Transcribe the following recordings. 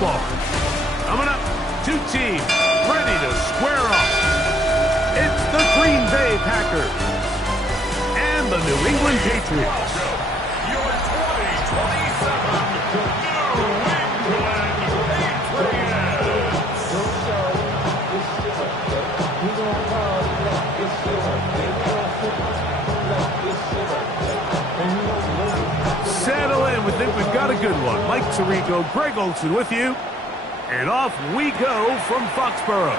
football. Coming up, two teams ready to square off. It's the Green Bay Packers and the New England Patriots. Your 2027 New England Patriots. Settle in. We think we've got a good one. Mike Tirico, Greg Olsen with you. And off we go from Foxborough.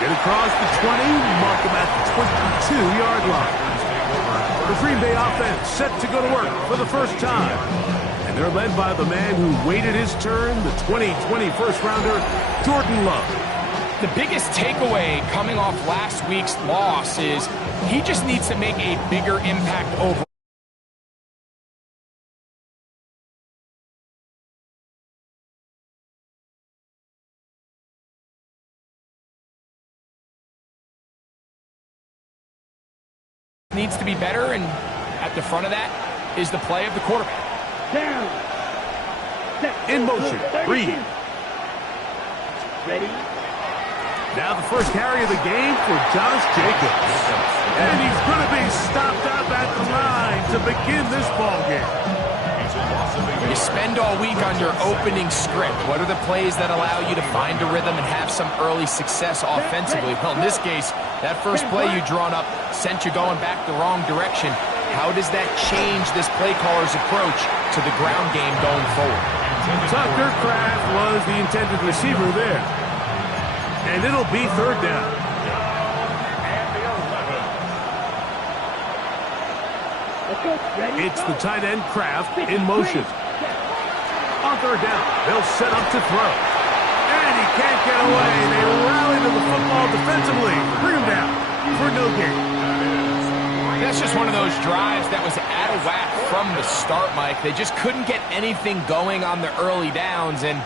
Get across the 20, mark them at the 22-yard line. The Green Bay offense set to go to work for the first time. And they're led by the man who waited his turn, the 2020 first-rounder, Jordan Love. The biggest takeaway coming off last week's loss is he just needs to make a bigger impact overall. Needs to be better, and at the front of that is the play of the quarterback. Down. In motion, Reed. Ready? Now the first carry of the game for Josh Jacobs. And he's going to be stopped up at the line to begin this ball game. You spend all week on your opening script. What are the plays that allow you to find a rhythm and have some early success offensively? Well, in this case, that first play you drawn up sent you going back the wrong direction. How does that change this play caller's approach to the ground game going forward? Tucker Kraft was the intended receiver there. And it'll be third down. It's the tight end Kraft in motion. On third down, they'll set up to throw. And he can't get away. They rally to the football defensively. Bring him down for no gain. That's just one of those drives that was out of whack from the start, Mike. They just couldn't get anything going on the early downs, and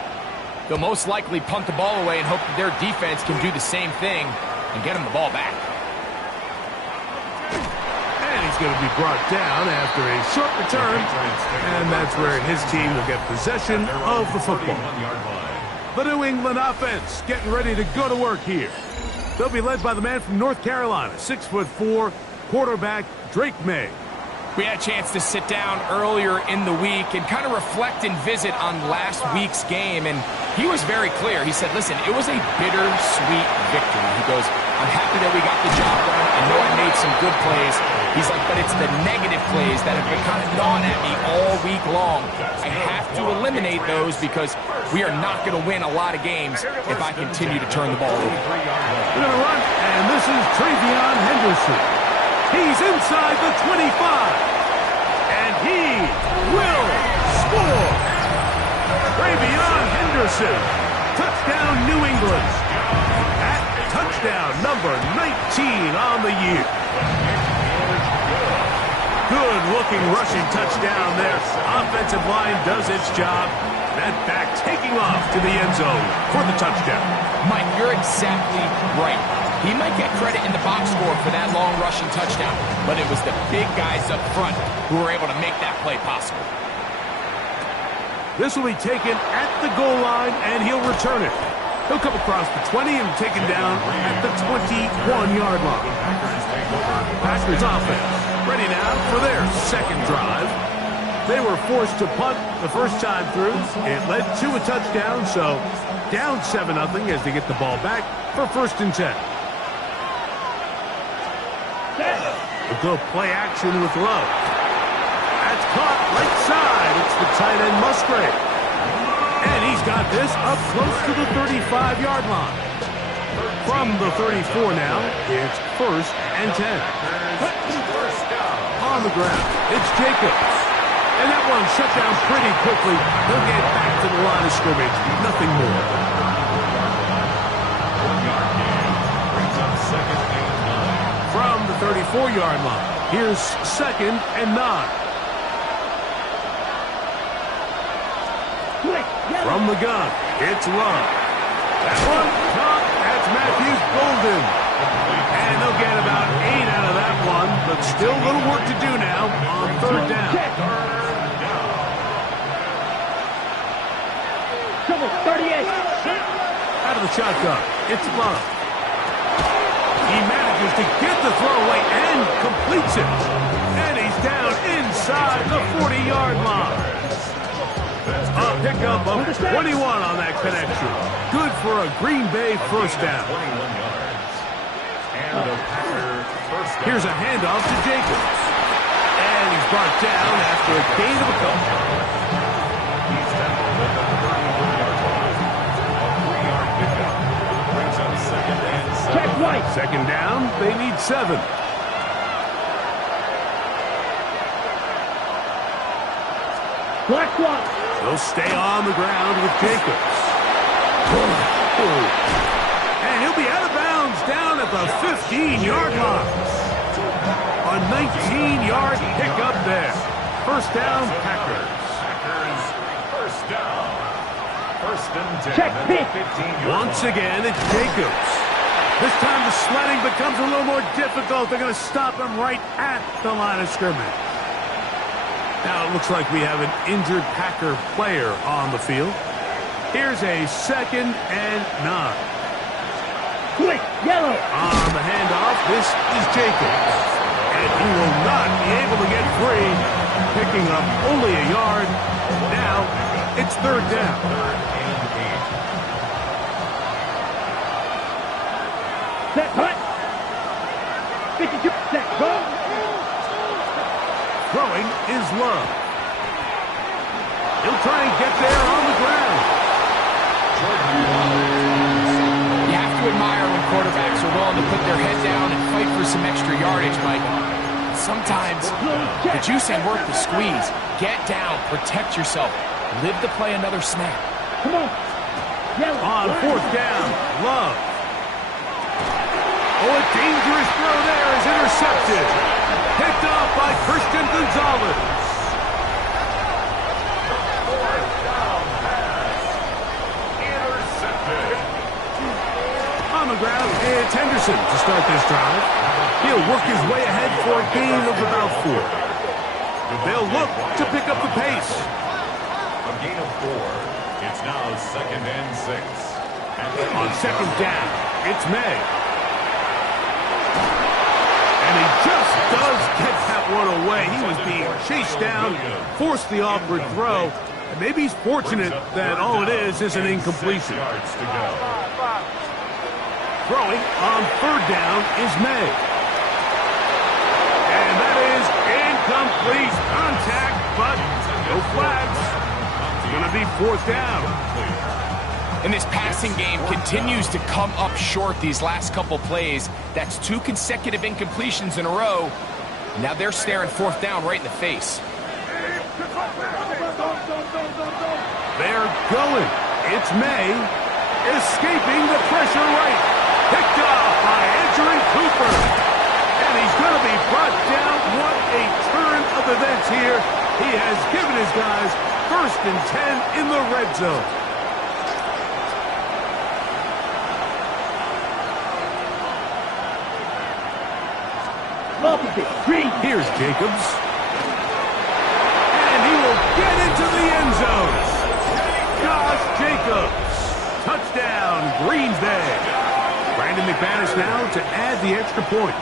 they'll most likely punt the ball away and hope that their defense can do the same thing and get them the ball back. And he's going to be brought down after a short return, and that's where his team will get possession of the football. The New England offense getting ready to go to work here. They'll be led by the man from North Carolina, 6'4", quarterback Drake May. We had a chance to sit down earlier in the week and kind of reflect and visit on last week's game, and he was very clear. He said, listen, it was a bittersweet victory. He goes, I'm happy that we got the job done. I know I made some good plays. He's like, but it's the negative plays that have been kind of gnawing at me all week long. I have to eliminate those because we are not going to win a lot of games if I continue to turn the ball over. We're going to run, and this is Travion Henderson. He's inside the 25, and he will score. Travion Henderson, touchdown New England. At touchdown number 19 on the year. Good-looking rushing touchdown there. Offensive line does its job. That back taking off to the end zone for the touchdown. Mike, you're exactly right. He might get credit in the box score for that long rushing touchdown, but it was the big guys up front who were able to make that play possible. This will be taken at the goal line, and he'll return it. He'll come across the 20 and taken down at the 21-yard line. Packers offense ready now for their second drive. They were forced to punt the first time through. It led to a touchdown, so down 7-0 as they get the ball back for 1st and 10. We'll go play action with Love. That's caught right side. It's the tight end Musgrave. And he's got this up close to the 35-yard line. From the 34 now, it's 1st and 10. On the ground, it's Jacobs. And that one shut down pretty quickly. They'll get back to the line of scrimmage. Nothing more. From the 34-yard line, here's 2nd and 9. From the gun, it's Love. That one, caught. That's Matthew Golden. And they'll get about 8 out of that one, but still a little work to do now on 3rd down. Level 38. Out of the shotgun, it's Love. He manages to get the throw away and completes it. And he's down inside the 40-yard line. A pickup of 21 on that connection. Good for a Green Bay first down. Here's a handoff to Jacobs. And he's brought down after a gain of a couple. Check right. Second down, they need 7. Black one. They'll stay on the ground with Jacobs. And he'll be out of bounds down at the 15-yard line. A 19-yard pickup there. First down, Packers. First down. First and 10. Check pitch. Once again, it's Jacobs. This time the sledding becomes a little more difficult. They're going to stop him right at the line of scrimmage. Now it looks like we have an injured Packer player on the field. Here's a 2nd and 9. Quick, yellow. On the handoff, this is Jacobs. And he will not be able to get free, picking up only a yard. Now it's 3rd down. Set hut. 52. Set go. Throwing is Love. He'll try and get there on the ground. You have to admire when quarterbacks are willing to put their head down and fight for some extra yardage, Mike. Sometimes the juice ain't worth the squeeze. Get down, protect yourself, live to play another snap. Come on. Yellow. On 4th down, Love. Oh, a dangerous throw there is intercepted. Picked off by Christian Gonzalez. Intercepted. On the ground, it's Henderson to start this drive. He'll work his way ahead for a gain of about 4. They'll look to pick up the pace. A gain of 4. It's now 2nd and 6. On 2nd down, it's May. And he just does get that one away. He was being chased down, forced the awkward throw. And maybe he's fortunate that all it is an incompletion. Yards to go. Throwing on 3rd down is May. And that is incomplete contact, but no flags. It's going to be 4th down. And this passing game continues to come up short these last couple plays. That's 2 consecutive incompletions in a row. Now they're staring 4th down right in the face. They're going. It's May escaping the pressure right. Picked off by Andrew Cooper. And he's going to be brought down. What a turn of events here. He has given his guys 1st and 10 in the red zone. Here's Jacobs. And he will get into the end zone. Josh Jacobs. Touchdown, Green Bay. Brandon McManus now to add the extra point.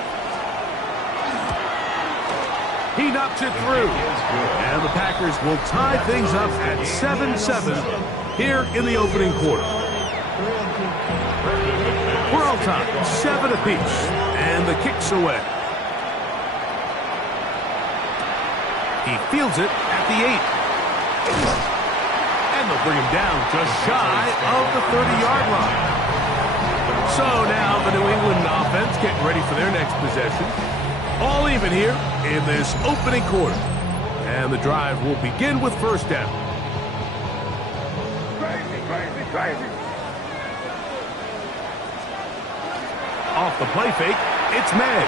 He knocks it through. And the Packers will tie things up at 7-7 here in the opening quarter. We're all tied, 7 apiece. And the kick's away. He fields it at the 8. And they'll bring him down just shy of the 30-yard line. So now the New England offense getting ready for their next possession. All even here in this opening quarter. And the drive will begin with 1st down. Crazy. Off the play fake, it's May.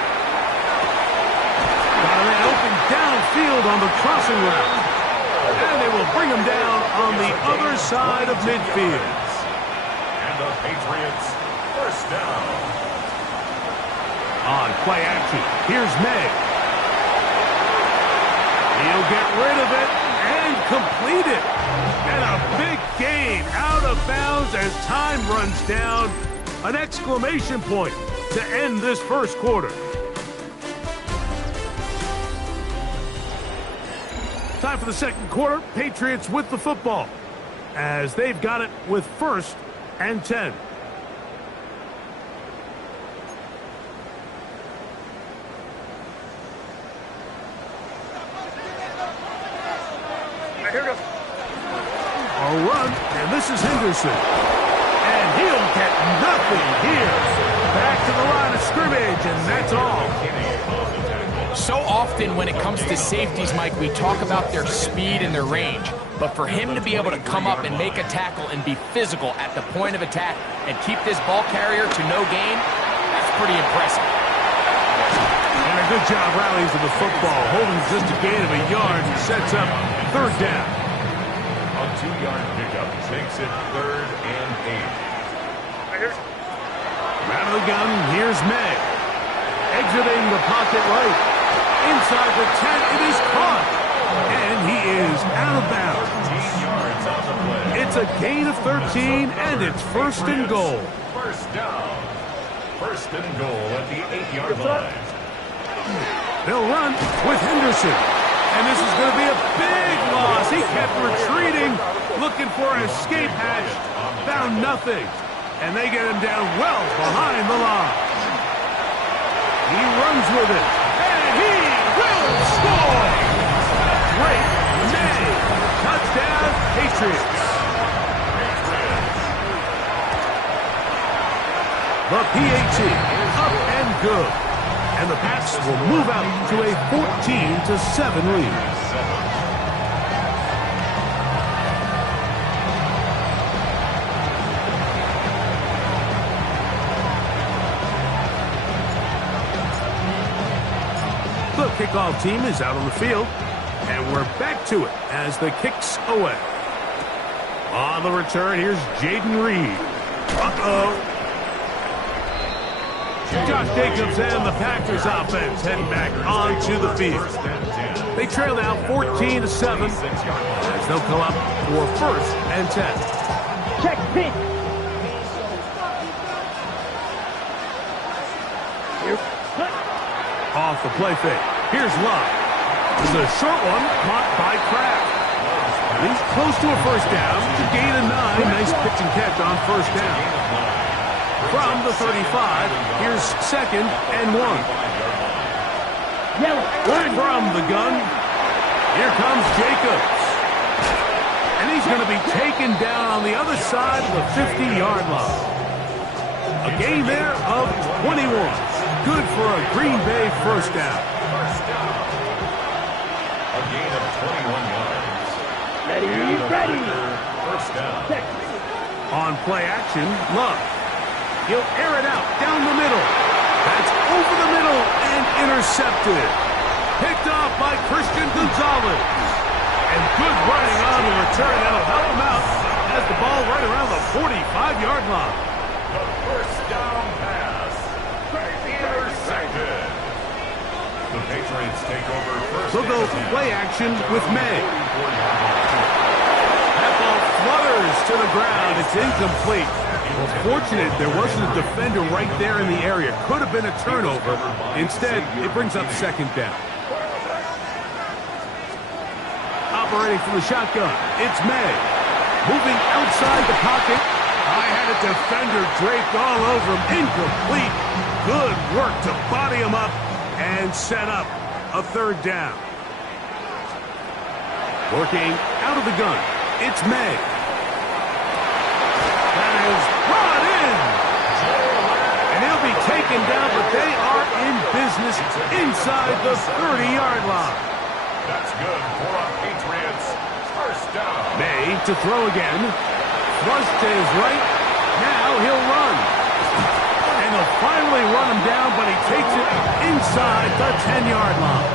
Got a man open downfield on the crossing route. And they will bring him down on the other side of midfield. And the Patriots, 1st down. On play action, here's May. He'll get rid of it and complete it. And a big gain out of bounds as time runs down. An exclamation point to end this first quarter. Time for the second quarter. Patriots with the football as they've got it with 1st and 10. A run, and this is Henderson. And he'll get nothing here. Back to the line of scrimmage, and that's all. So often when it comes to safeties, Mike, we talk about their speed and their range. But for him to be able to come up and make a tackle and be physical at the point of attack and keep this ball carrier to no gain, that's pretty impressive. And a good job rallies to the football, holding just a gain of a yard and sets up 3rd down. A 2-yard pickup takes it 3rd and 8. Out of the gun, here's May. Exiting the pocket right. Inside the 10, it is caught. And he is out of bounds. 15 yards on the play. It's a gain of 13, and it's 1st and goal. 1st down. 1st and goal at the 8-yard line. They'll run with Henderson. And this is going to be a big loss. He kept retreating, looking for an escape hatch. Found nothing. And they get him down well behind the line. He runs with it. And he will score! Great May. Touchdown, Patriots. The PAT up and good. And the Pats will move out to a 14-7 lead. The kickoff team is out on the field, and we're back to it as the kick's away. On the return, here's Jaden Reed. Uh-oh. Josh Jacobs and the Packers offense heading back onto the field. They trail now 14-7 as they'll come up for 1st and 10. Check pitch. Off the play fake. Here's Love. This is a short one caught by Kraft. He's close to a 1st down to gain a 9. Nice pitch and catch on 1st down. From the 35, here's 2nd and 1. Right from the gun, here comes Jacobs. And he's going to be taken down on the other side of the 50-yard line. A gain there of 21. Good for a Green Bay 1st down. A gain of 21 yards. Ready. 1st down. On play action, Love. He'll air it out down the middle. That's over the middle and intercepted. Picked off by Christian Gonzalez. And good running on the return. That'll help him out as the ball right around the 45-yard line. The 1st down pass. Intercepted. The Patriots take over 1st. They'll go play action with May. That ball flutters to the ground. It's incomplete. Well, fortunate there wasn't a defender right there in the area. Could have been a turnover. Instead, it brings up 2nd down. Operating from the shotgun, it's May. Moving outside the pocket. I had a defender draped all over him. Incomplete. Good work to body him up and set up a 3rd down. Working out of the gun, it's May. That is brought in. And he'll be taken down, but they are in business inside the 30-yard line. That's good for a Patriots 1st down. May to throw again. Flush to his right. Now he'll run. And they'll finally run him down, but he takes it inside the 10-yard line.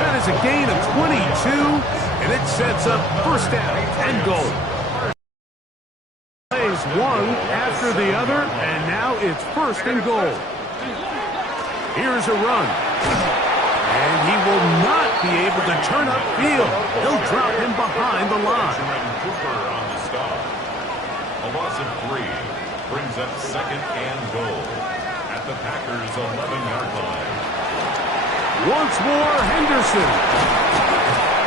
That is a gain of 22, and it sets up 1st down and goal. Plays one after the other, and now it's 1st and goal. Here's a run. And he will not be able to turn upfield. He'll drop him behind the line. 3 brings up second and goal at the Packers' 11-yard line. Once more, Henderson.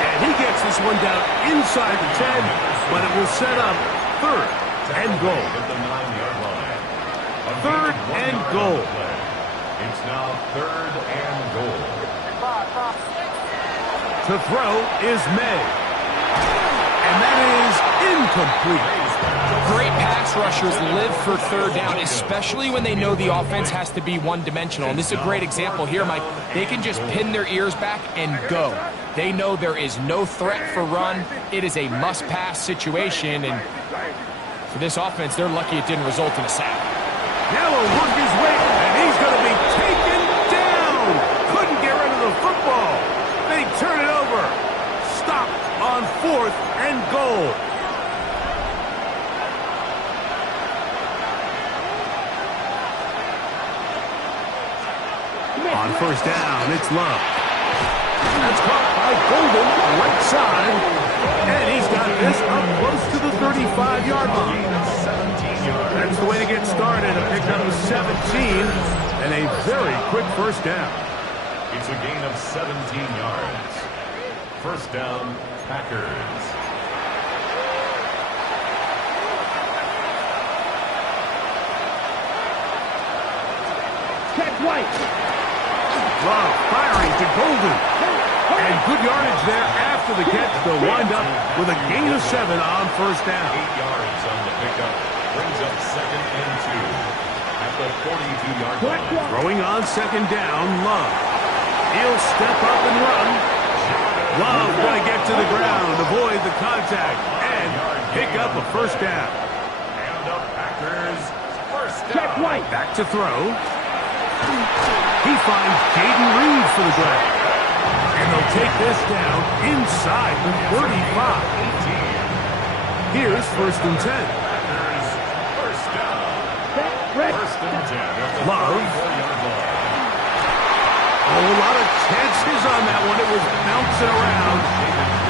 And he gets this one down inside the 10, but it will set up third and goal. At the 9-yard line. Third and goal. It's now third and goal. To throw is May. And that is incomplete. Great pass rushers live for third down, especially when they know the offense has to be one-dimensional. And this is a great example here, Mike. They can just pin their ears back and go. They know there is no threat for run. It is a must-pass situation. And for this offense, they're lucky it didn't result in a sack. Now he'll work his way, and he's going to be taken down. Couldn't get rid of the football. They turn it over. Stopped on fourth and goal. On first down, it's Love. That's caught by Golden, right side. And he's got this up close to the 35-yard line. That's the way to get started. A pickup of 17 and a very quick first down. It's a gain of 17 yards. First down, Packers. Check right. Love firing to Golden. And good yardage there after the catch. They'll wind up with a gain of 7 on first down. 8 yards on the pickup. Brings up second and 2 at the 42-yard line. Throwing on second down, Love. He'll step up and run. Love going to get to the ground, avoid the contact, and pick up a first down. And the Packers first down. Check right. Back to throw. He finds Jayden Reed for the grab. And they'll take this down inside the 35. Here's first and 10. Packers first down. Red. First and 10. Love. Oh, a lot of chances on that one. It was bouncing around,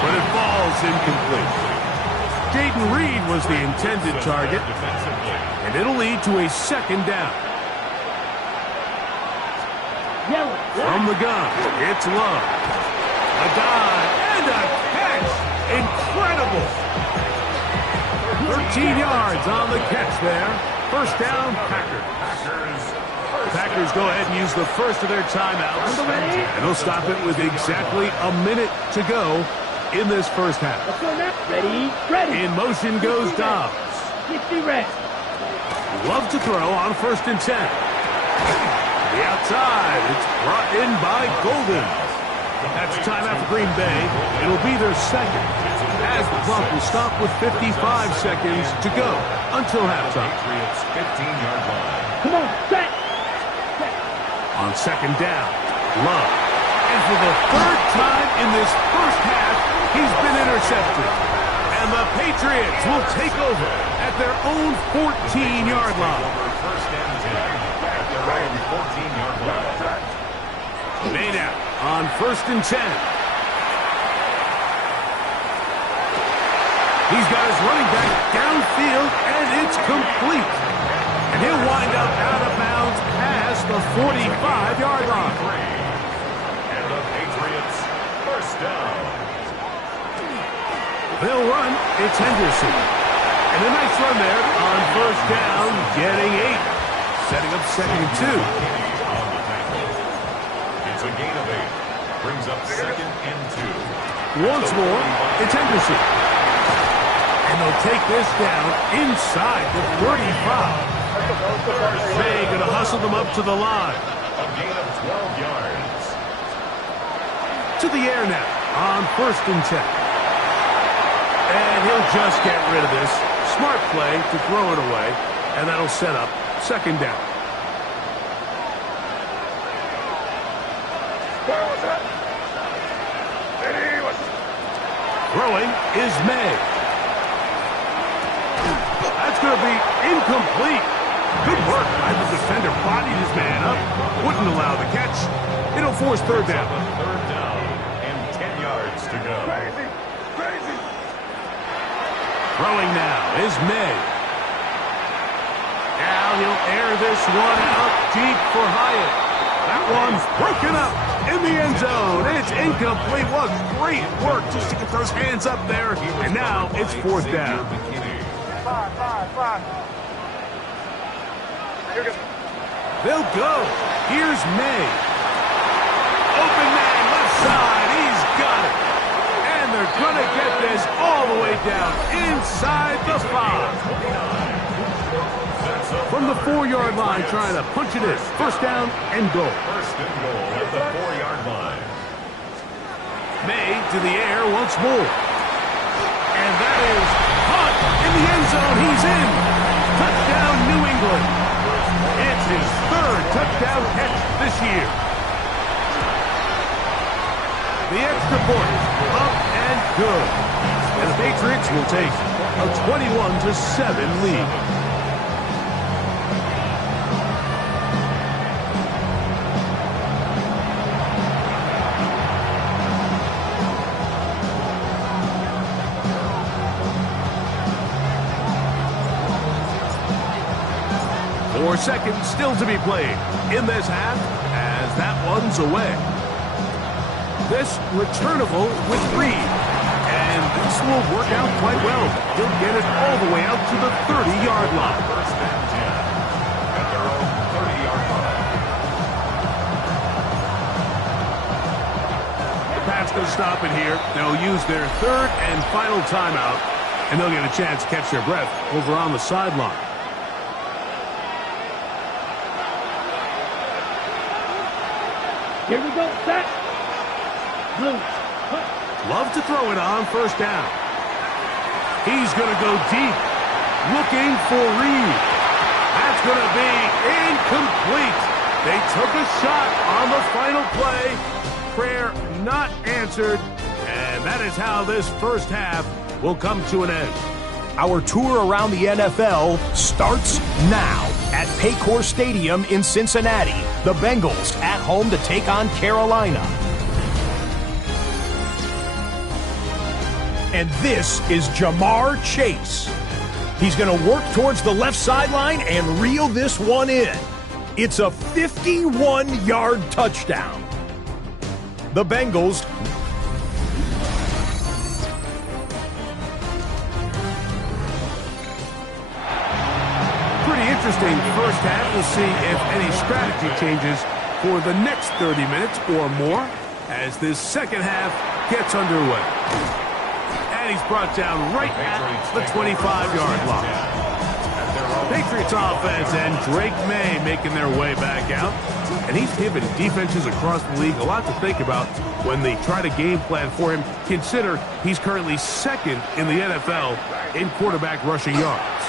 but it falls incomplete. Jayden Reed was the intended target, and it'll lead to a second down. Yellow. From the gun, it's Love. A dive and a catch. Incredible. 13 yards on the catch there. First down, Packers. Packers go ahead and use the first of their timeouts, and they'll stop it with exactly a minute to go in this first half. Let's go now. Ready. Ready. In motion goes Dobbs. 60 red. Love to throw on first and 10. The outside, it's brought in by Golden. That's timeout for Green Bay. It'll be their second, as the clock will stop with 55 seconds to go until halftime. Patriots 15-yard line. Come on. Set. On second down, Love. And for the third time in this first half, he's been intercepted. And the Patriots will take over at their own 14-yard line. First and 10 at their own 14-yard line. Made out on first and 10. He's got his running back downfield, and it's complete. And he'll wind up out of bounds past the 45-yard line. And the Patriots first down. They'll run. It's Henderson. And a nice run there on first down, getting 8. Setting up second and 2. It's a gain of 8. Brings up second and 2. Once more, it's Henderson. And they'll take this down inside the 35. May going to hustle them up to the line. A gain of 12 yards. To the air now on first and 10. And he'll just get rid of this. Smart play to throw it away. And that'll set up second down. Throwing is May. That's going to be incomplete. Good work by the defender. Bodied his man up. Wouldn't allow the catch. It'll force third down. Third down and 10 yards to go. Throwing now is May. Now he'll air this one out deep for Hyatt. That one's broken up in the end zone. It's incomplete. What great work just to get those hands up there. And now it's fourth down. They'll go. Here's May. Open man left side. He's got it. And they're going to get this all the way down inside the 5. From the 4-yard line, trying to punch it in. First down and goal. First and goal at the 4-yard line. May to the air once more. And that is caught in the end zone. He's in. Touchdown, New England. It's his 3rd touchdown catch this year. The extra point, up and good. And the Patriots will take a 21-7 lead. Four seconds still to be played in this half as that one's away. This returnable with Reed. And this will work out quite well. He'll get it all the way out to the 30-yard line. First and 10 at their own 30-yard line. The Pats going to stop it here. They'll use their 3rd and final timeout, and they'll get a chance to catch their breath over on the sideline. Here we go, set. Blue. Love to throw it on first down. He's going to go deep, looking for Reed. That's going to be incomplete. They took a shot on the final play. Prayer not answered. And that is how this first half will come to an end. Our tour around the NFL starts now at Paycor Stadium in Cincinnati. The Bengals at home to take on Carolina. And this is Jamar Chase. He's going to work towards the left sideline and reel this one in. It's a 51-yard touchdown. The Bengals interesting first half. We'll see if any strategy changes for the next 30 minutes or more as this second half gets underway. And he's brought down right at the 25-yard line. Patriots offense and Drake May making their way back out. And he's given defenses across the league a lot to think about when they try to game plan for him. Consider he's currently 2nd in the NFL in quarterback rushing yards.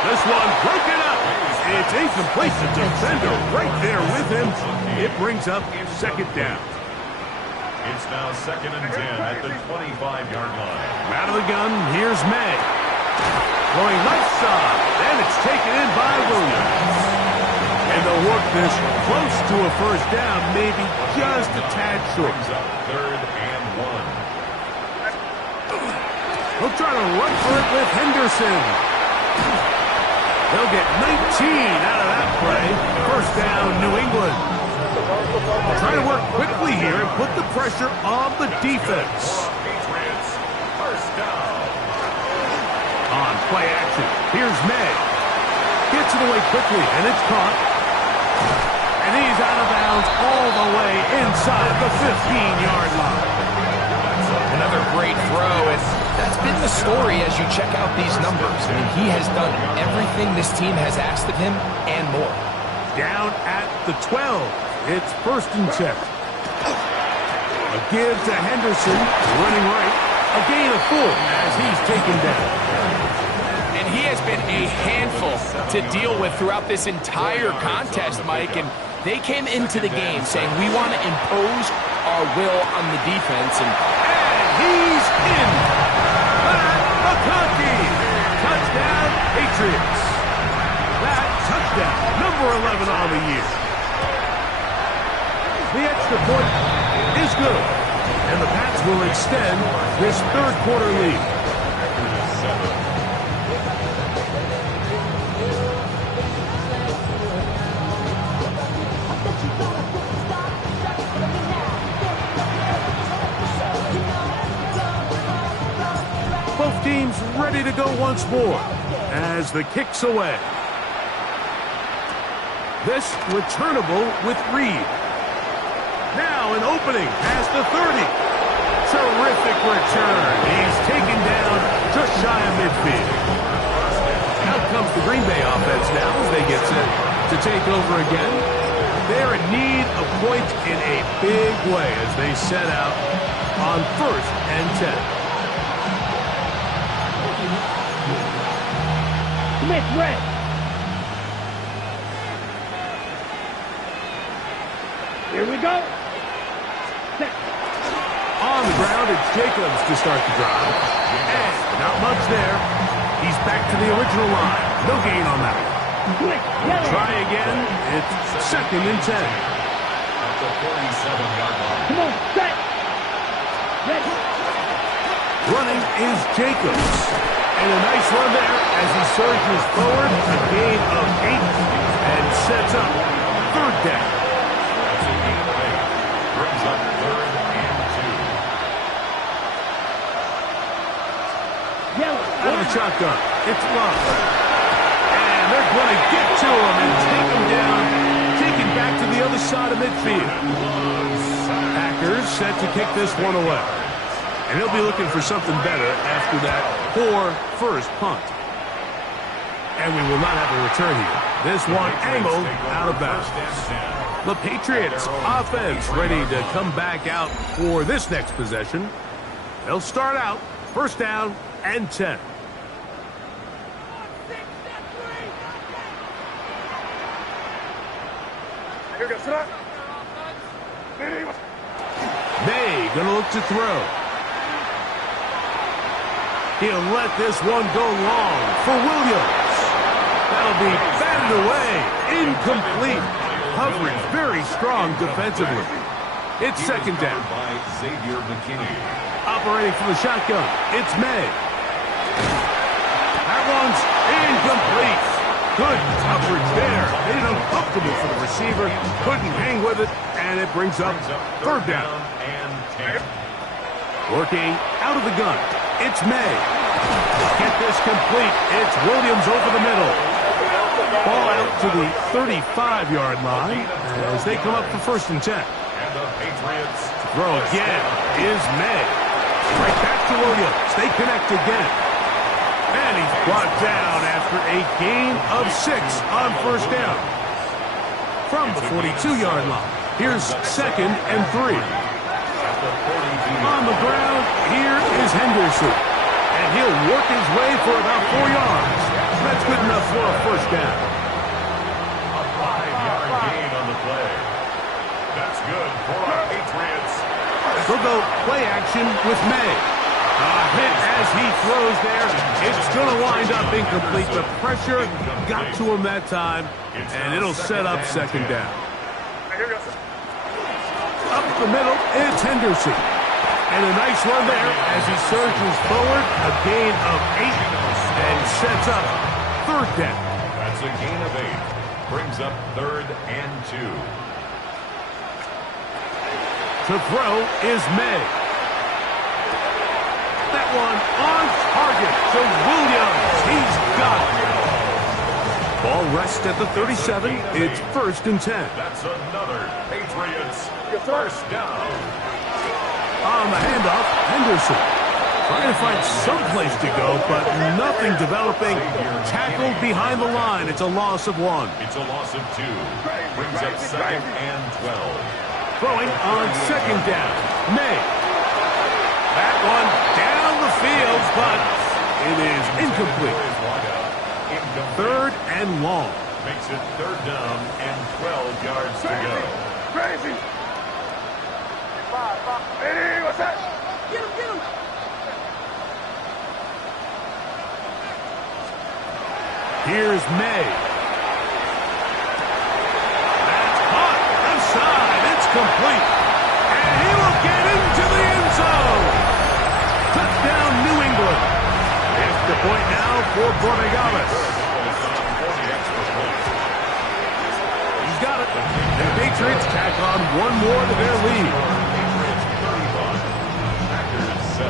This one broken up. It's incomplete. The defender right there with him. It brings up second down. It's now 2nd and 10 at the 25-yard line. Out of the gun, here's May. Going left side, and it's taken in by Williams. And they'll work this close to a first down, maybe just a tad short. 3rd and 1. He'll try to run for it with Henderson. They'll get 19 out of that play. First down, New England. Trying to work quickly here and put the pressure on the defense. Patriots, first down. On play action, here's May. Gets it away quickly, and it's caught. And he's out of bounds all the way inside the 15-yard line. Another great throw, and that's been the story as you check out these numbers. I mean, he has done everything this team has asked of him and more. Down at the 12. It's first and 10. A give to Henderson, running right. A gain of 4 as he's taken down. And he has been a handful to deal with throughout this entire contest, Mike. And they came into the game saying, we want to impose our will on the defense. And he's in. Matt McConkey. Touchdown, Patriots. That touchdown, number 11 on the year. The extra point is good. And the Pats will extend this third quarter lead. seems ready to go once more as the kick's away. This returnable with Reed. Now an opening past the 30. Terrific return. He's taken down just shy of midfield. Out comes the Green Bay offense now as they get set to take over again. They're in need of points in a big way as they set out on 1st and 10. Smith red. Here we go. Set. On the ground, it's Jacobs to start the drive. And not much there. He's back to the original line. No gain on that. Try again. It's 2nd and 10. At the 47-yard line. Come on, set. Ready. Running is Jacobs. And a nice run there as he surges forward. A gain of 8 and sets up 3rd down. That's a gain of 8. Brings up 3rd and 2. Yellow. Out of the shotgun. It's Love. And they're going to get to him and take him down. Taken back to the other side of midfield. Packers set to kick this one away. And he'll be looking for something better after that poor first punt. And we will not have a return here. This one angled out of bounds. The Patriots offense ready to come back out for this next possession. They'll start out 1st down and 10. May gonna look to throw. He'll let this one go long for Williams. That'll be batted away. Incomplete. Coverage very strong defensively. It's 2nd down. By Xavier McKinney. Operating from the shotgun. It's May. That one's incomplete. Good coverage there. Made it uncomfortable for the receiver. Couldn't hang with it, and it brings up 3rd down. And 10. Working out of the gun. It's May. Get this complete. It's Williams over the middle. Ball out to the 35-yard line as they come up for 1st and 10. And the Patriots Throw again is May. Right back to Williams. They connect again. And he's brought down after a gain of 6 on 1st down. From the 42-yard line. Here's 2nd and 3. On the ground, here is Henderson. And he'll work his way for about 4 yards. That's good enough for a 1st down. A 5-yard gain on the play. That's good for our Patriots. They'll go play action with May. A hit as he throws there. It's going to wind up incomplete. The pressure got to him that time, and it'll set up 2nd down. Up the middle, it's Henderson. And a nice run there as he surges forward. A gain of 8 and sets up 3rd down. That's a gain of 8. Brings up 3rd and 2. To throw is May. That one on target to Williams. He's got it. Ball rests at the 37. It's 1st and 10. That's another Patriots 1st down. On the handoff, Henderson. Trying to find some place to go, but nothing developing. Tackled behind the line. It's a loss of 1. It's a loss of 2. Brings up 2nd and 12. Throwing on 2nd down. May. That one down the field, but it is incomplete. 3rd and long. Makes it 3rd down and 12 yards to go. Crazy. Hey, what's that? Get him, get him. Here's May. That's caught. Left side. It's complete. And he will get into the end zone. Touchdown, New England. Extra point now for Borregales. He's got it. And the Patriots tack on one more to their lead. Patriots 35. Packers 7.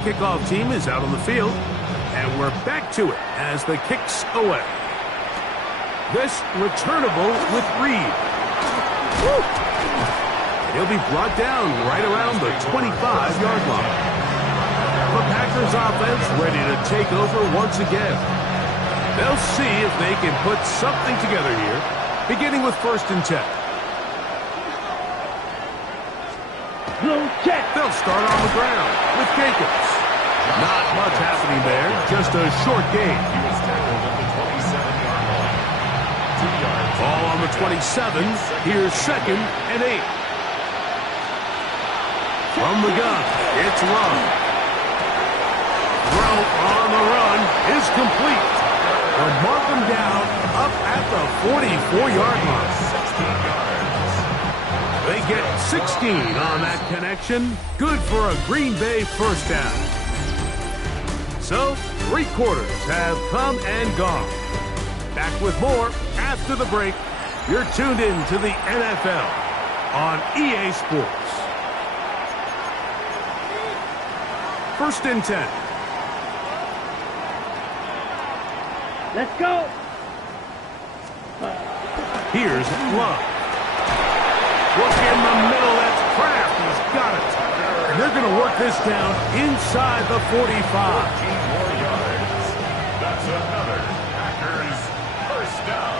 kickoff team is out on the field. And we're back to it as the kick's away. This returnable with Reed. Woo! He'll be brought down right around the 25-yard line. The Packers offense ready to take over once again. They'll see if they can put something together here, beginning with 1st and 10. Blue check. They'll start on the ground with Jacobs. Not much happening there, just a short gain. He was tackled at the 27-yard line. 2 yards. Ball on the 27. Here's 2nd and 8. From the gun, it's Love. Throw on the run is complete. They'll mark him down up at the 44-yard line. 16 yards. They get 16 on that connection. Good for a Green Bay 1st down. So, 3 quarters have come and gone. Back with more after the break. You're tuned in to the NFL on EA Sports. 1st and 10. Let's go. Here's Love. Look in the middle. That's Kraft. He's got it. And they're going to work this down inside the 45. 14 more yards. That's another Packers 1st down.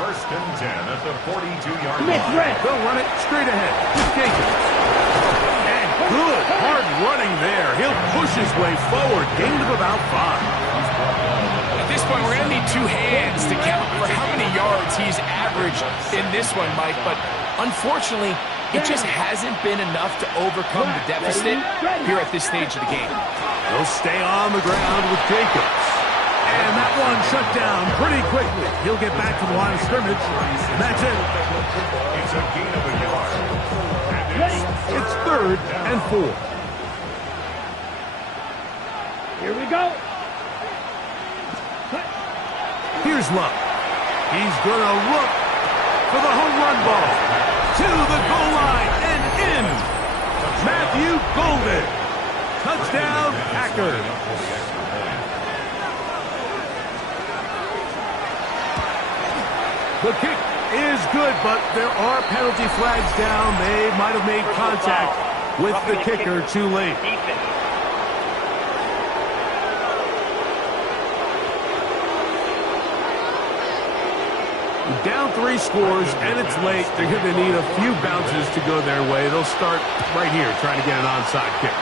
1st and 10 at the 42-yard Smith line. red. They'll run it straight ahead with Jacobs. And good hard running there. He'll push his way forward. Gain of about 5. At this point, we're going to need 2 hands to count for how many yards he's averaged in this one, Mike. But unfortunately, it just hasn't been enough to overcome the deficit here at this stage of the game. They'll stay on the ground with Jacobs. And that one shut down pretty quickly. He'll get back to the line of scrimmage. And that's it. It's a gain of a yard. And It's 3rd and 4. Here we go. Here's Love. He's going to look for the home run ball. To the goal line and in. Matthew Golden. Touchdown, Packers. The kick is good, but there are penalty flags down. They might have made contact with the kicker too late. Down 3 scores, and it's late. They're going to need a few bounces to go their way. They'll start right here trying to get an onside kick.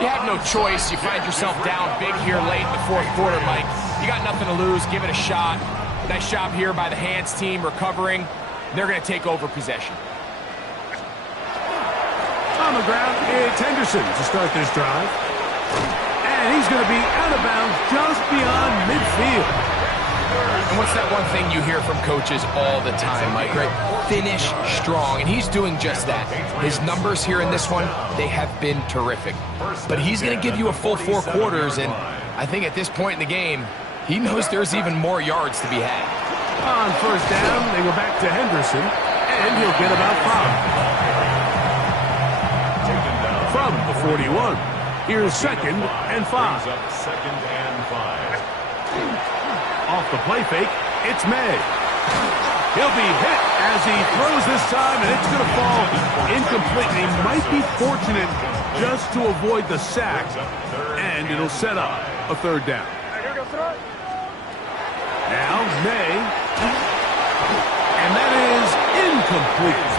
You have no choice. You find yourself down big here late in the 4th quarter, Mike. You got nothing to lose. Give it a shot. Nice job here by the hands team recovering. They're going to take over possession. On the ground, it's Henderson to start this drive. And he's going to be out of bounds just beyond midfield. And what's that one thing you hear from coaches all the time, Mike, right? Finish strong, and he's doing just that. His numbers here in this one, they have been terrific. But he's going to give you a full 4 quarters, and I think at this point in the game, he knows there's even more yards to be had. On 1st down, they go back to Henderson, and he'll get about 5. From the 41, here's 2nd and 5. up 2nd and 5. Off the play fake, it's May. He'll be hit as he throws this time, and it's going to fall incomplete. He might be fortunate just to avoid the sack, and it'll set up a 3rd down. Now May, and that is incomplete.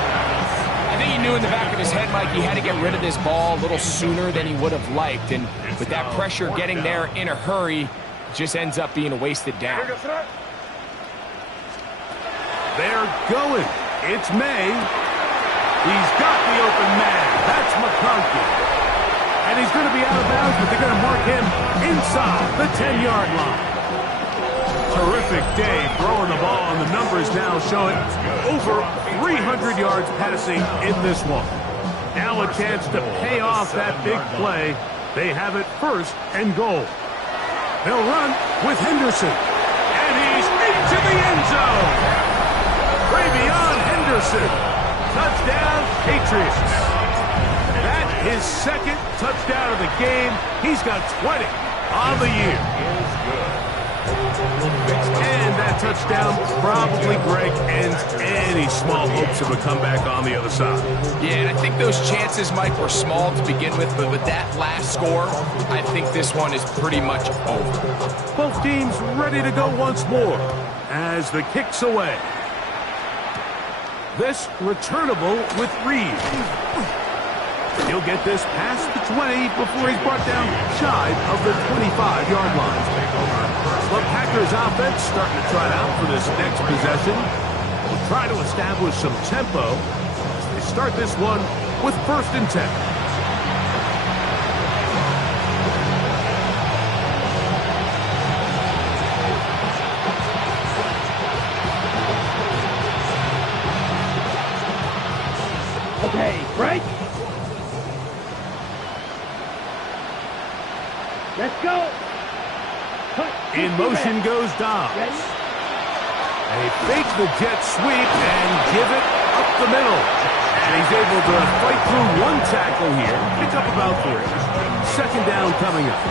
I think he knew in the back of his head, Mike, he had to get rid of this ball a little sooner than he would have liked. And with that pressure getting there in a hurry, just ends up being a wasted down. They're going. It's May. He's got the open man. That's McConkey. And he's going to be out of bounds, but they're going to mark him inside the 10-yard line. Terrific day throwing the ball, and the numbers now showing over 300 yards passing in this one. Now a chance to pay off that big play. They have it 1st and goal. They'll run with Henderson. And he's into the end zone. Travion Henderson. Touchdown, Patriots. That his second touchdown of the game. He's got 20 on the year. And that touchdown probably, Greg, ends any small hopes of a comeback on the other side. Yeah, and I think those chances, Mike, were small to begin with, but with that last score, I think this one is pretty much over. Both teams ready to go once more as the kick's away. This returnable with Reed. He'll get this past the 20 before he's brought down shy of the 25-yard line. The Packers offense starting to try out for this next possession. Will try to establish some tempo. They start this one with 1st and 10. Okay, break. Let's go. In motion goes Dobbs. They fake the jet sweep and give it up the middle. And he's able to fight through one tackle here. Pick up about 3. 2nd down coming up.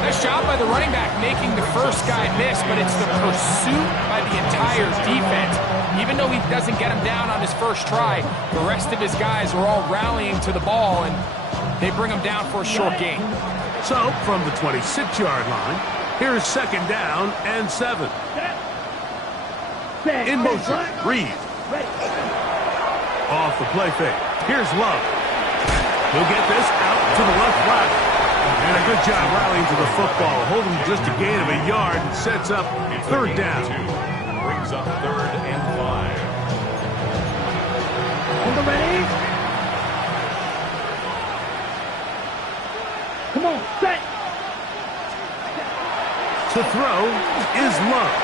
Nice job by the running back making the first guy miss, but it's the pursuit by the entire defense. Even though he doesn't get him down on his first try, the rest of his guys are all rallying to the ball, and they bring him down for a short gain. So, from the 26-yard line, here's 2nd down and 7. In motion, Reed. Off the play fake. Here's Love. He'll get this out to the left flat. And a good job rallying to the football, holding just a gain of a yard and sets up 3rd down. Brings up 3rd and 5. On the ready. Come on, set. To throw is Love.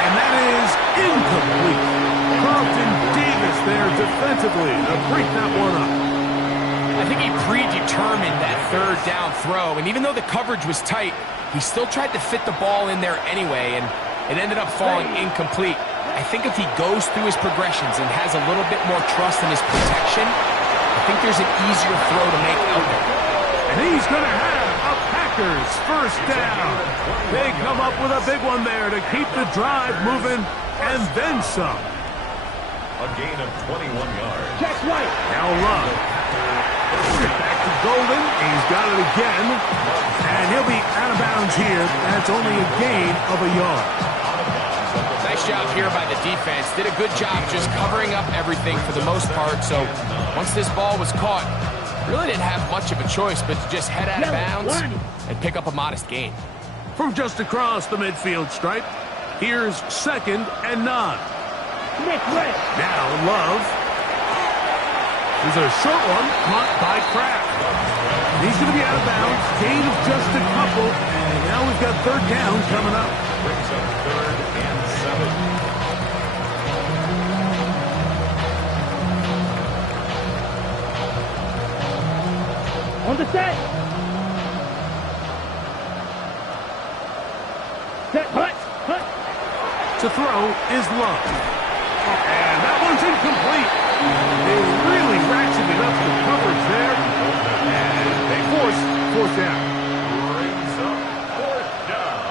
And that is incomplete. Carlton Davis there defensively to break that one up. I think he predetermined that 3rd down throw, and even though the coverage was tight, he still tried to fit the ball in there anyway, and it ended up falling incomplete. I think if he goes through his progressions and has a little bit more trust in his protection, I think there's an easier throw to make out there. And he's going to have a Packers 1st down. They come up with a big one there to keep the drive moving, and then some. A gain of 21 yards. Check right. Now Love. Back to Golden. He's got it again. And he'll be out of bounds here. That's only a gain of a yard. Nice job here by the defense. Did a good job just covering up everything for the most part. So once this ball was caught, really didn't have much of a choice but to just head out of bounds and pick up a modest gain. From just across the midfield stripe, here's 2nd and 9. Now Love. There's a short one caught by Kraft. He's going to be out of bounds. Gain of just a couple. And now we've got 3rd down coming up. Brings up 3rd and 7. On the set. Set, hut. To throw is Love. And that one's incomplete. They really ratcheted up the coverage there. And they force 4th down. Brings up 4th down.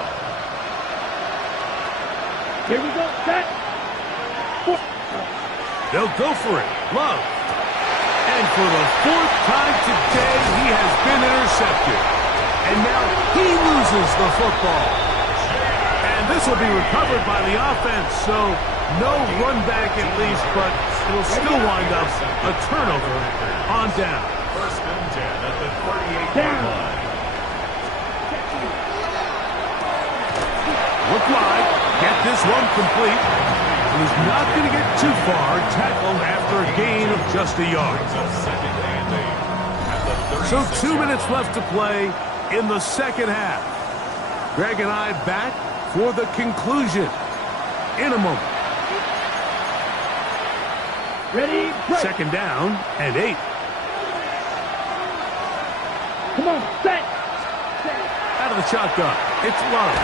Here we go, set. They'll go for it. Love. And for the 4th time today, he has been intercepted. And now he loses the football. And this will be recovered by the offense, so no run back at least, but it'll still wind up a turnover on down. 1st and 10 at the 48-yard line. Look wide. Get this one complete. He's not going to get too far. Tackled after a gain of just a yard. So 2 minutes left to play in the 2nd half. Greg and I back for the conclusion in a moment. Ready, break. 2nd down and 8. Come on, set. Out of the shotgun, it's Love.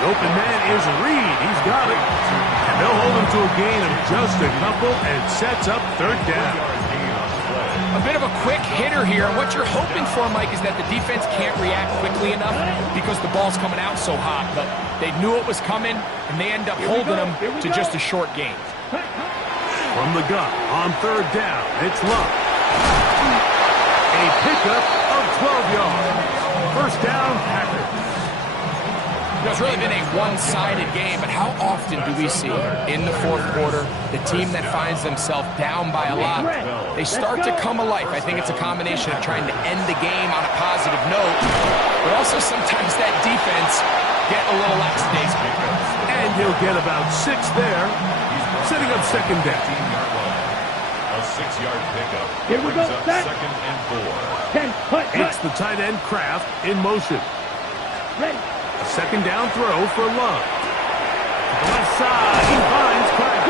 The open man is Reed. He's got it. And they'll hold him to a gain of just a couple and sets up 3rd down. A bit of a quick hitter here. And what you're hoping for, Mike, is that the defense can't react quickly enough because the ball's coming out so hot. But they knew it was coming, and they end up holding them to just a short gain. From the gun on third down, it's Love. A pickup of 12 yards. First down, Packers. It's really been a one-sided game, but how often do we see in the fourth quarter the team that finds themselves down by a lot, they start to come alive? I think it's a combination of trying to end the game on a positive note, but also sometimes that defense get a little lackadaisical. And he'll get about 6 there, setting up second down. A 6-yard pickup. Here we go, Brings up set. second and 4. 10, hut, It's the tight end Kraft in motion. ready. A second down throw for Love. To the left side, he finds Kraft.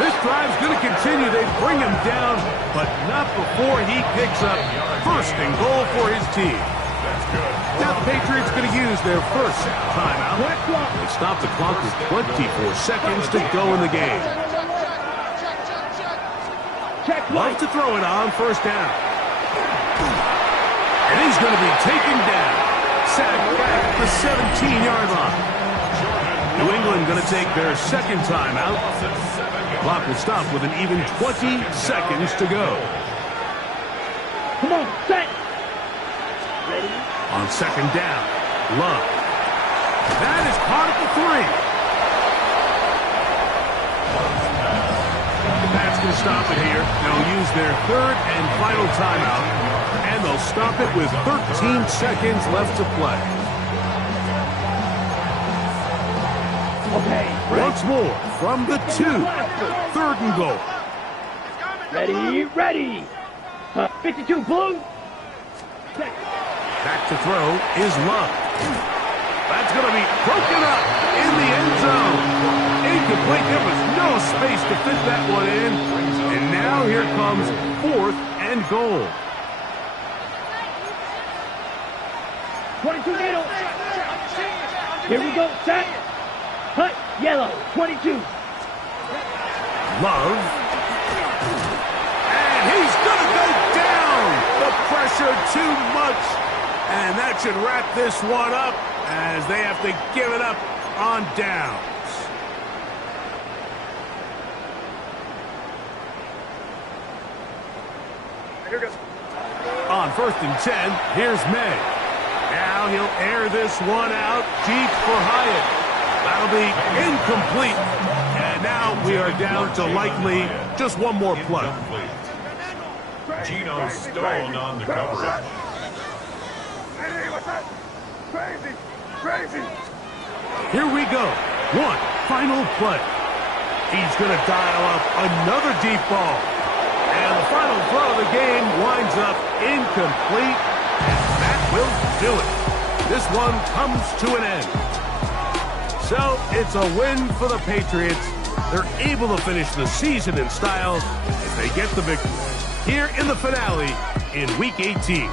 This drive's going to continue. They bring him down, but not before he picks up first and goal for his team. That's good. Now the Patriots going to use their first timeout. They stop the clock with 24 seconds to go in the game. Check Love right. to throw it on first down. And he's going to be taken down. Sacked back at the 17-yard line. New England going to take their second timeout. Clock will stop with an even 20 seconds to go. Come on, set. Ready. On second down, Love. That is caught at the 3. The Pats can stop it here. They'll use their third and final timeout, and they'll stop it with 13 seconds left to play. Okay, Once more, from the 2, third and goal. ready, ready. 52, blue. Set. Back to throw is Love. That's going to be broken up in the end zone. Incomplete. There was no space to fit that one in. And now here comes fourth and goal. 22 needle. Here we go, set. Hut, yellow, 22. Love. And he's going to go down. The pressure too much. And that should wrap this one up as they have to give it up on downs. On first and 10, here's May. Now he'll air this one out deep for Hyatt. That'll be incomplete. And now we are down to likely just one more play. Incomplete. Geno Stone on the coverage. Hey, what's that? Crazy! Crazy! Here we go. One final play. He's going to dial up another deep ball. And the final throw of the game winds up incomplete. And that will do it. This one comes to an end. So it's a win for the Patriots. They're able to finish the season in style as they get the victory here in the finale in Week 18.